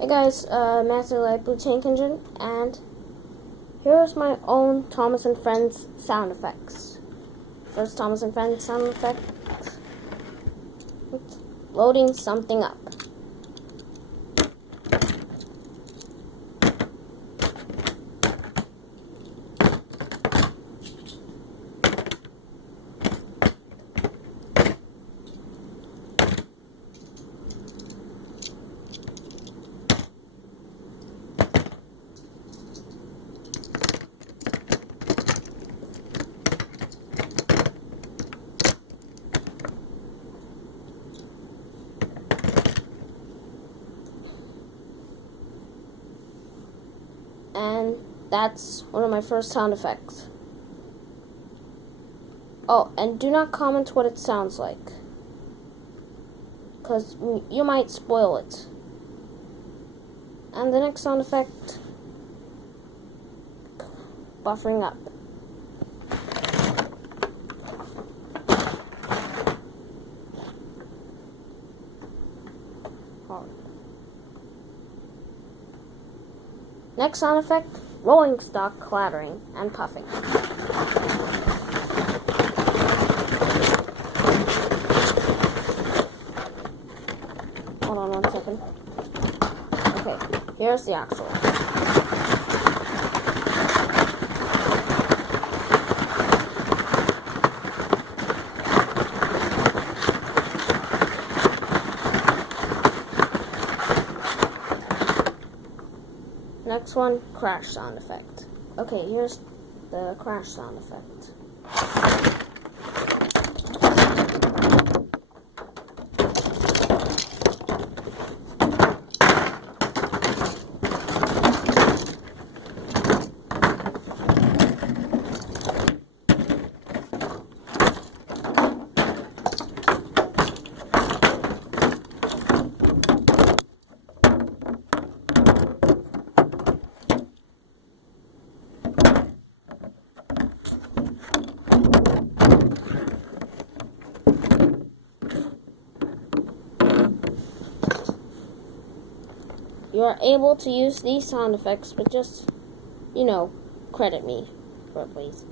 Hey guys, Master Light Blue Tank Engine, and here's my own Thomas and Friends sound effects. First Thomas and Friends sound effect. Loading something up. And that's one of my first sound effects. Oh, and do not comment what it sounds like, because you might spoil it. And the next sound effect, buffering up. Next sound effect, rolling stock clattering and puffing. Hold on 1 second. Okay, here's the actual. Next one, crash sound effect. Okay, here's the crash sound effect. You are able to use these sound effects, but just, credit me for it, please.